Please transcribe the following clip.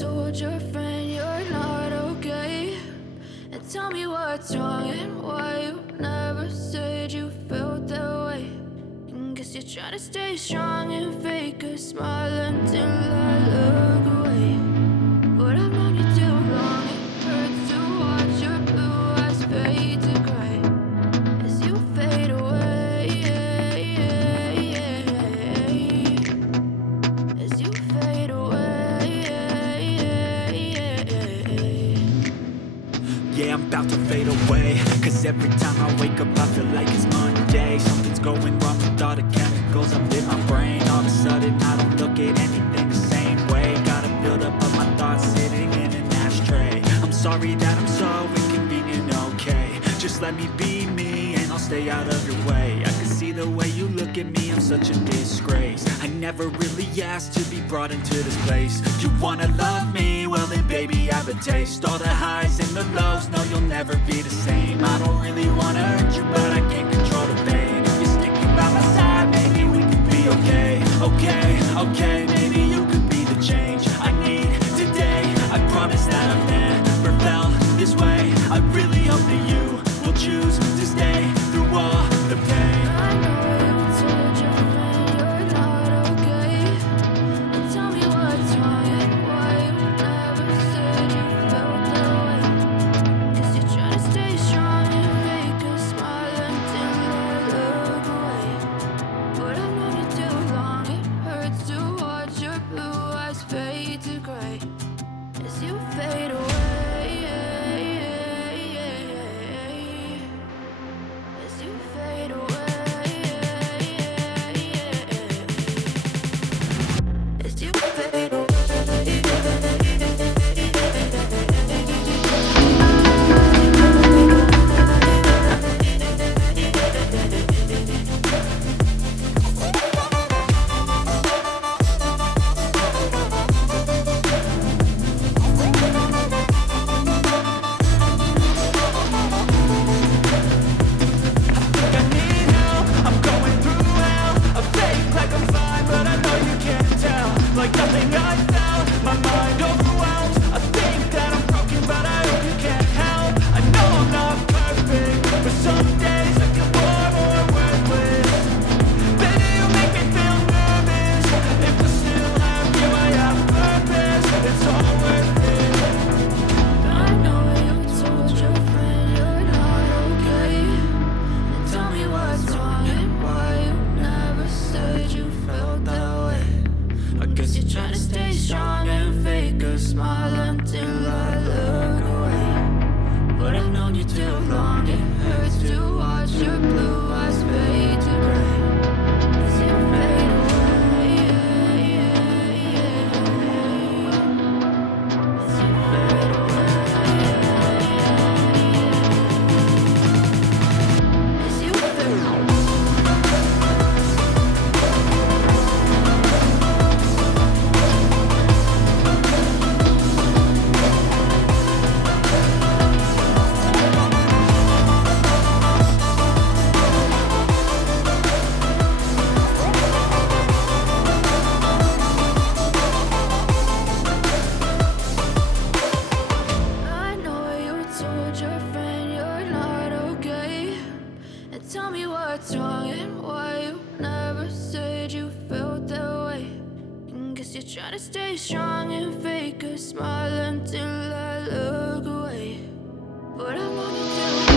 told your friend you're not okay? And tell me what's wrong and why you never said you felt that way. And guess you're trying to stay strong and fake a smile until I look away. But I've known you too long, it hurts to watch your blue eyes fade to gray as you fade away, as you fade away. Yeah, I'm about to fade away, cause every time I wake up I feel like it's Monday. Something's going wrong with all the chemicals up in my brain. All of a sudden I don't look at anything the same way. Gotta build up of my thoughts sitting in an ashtray. I'm sorry that I'm so inconvenient, okay? Just let me be me and I'll stay out of your way. I can see the way you look at me, I'm such a disgrace. I never really asked to be brought into this place. You wanna love me? Well then baby, have a taste. All the highs and the lows, no you'll never be the same. I don't really wanna hurt you, but I can't control the pain. If you're sticking by my side, maybe we could be okay. Okay, maybe you could be the change I need today. I promise that I've never felt this way. I really hope that you will choose to stay through all the pain. I know you told your friend you're not okay. And tell me what's wrong and why you never said you felt that way. Guess you're trying to stay strong and fake a smile until I look away. But I've known you too long, it hurts to watch your blue eyes fade to gray as you fade away. As you fade away, as you fade away. I need help, I'm going through hell. I fake like I'm fine, but I know you can't tell. Like nothing I felt, my mind overwhelmed. I think that I'm broken, but I hope you can't help. I know I'm not perfect, but some days I feel more worthless. Baby, you make me feel nervous. If I still have you, I have purpose. It's all worth it. I know you told your friend you're not okay. And tell me what's wrong and why you never said you felt that way. I guess you're trying to stay strong and fake a smile until I look away. But I've known you too long, it hurts to watch your blue eyes fade to gray as you fade away, as you fade away, as you fade away. I know you told your friend you're not okay. And tell me what's wrong and why you never said you felt that way. And guess you're trying to stay strong and fake a smile until I look away. But I want you to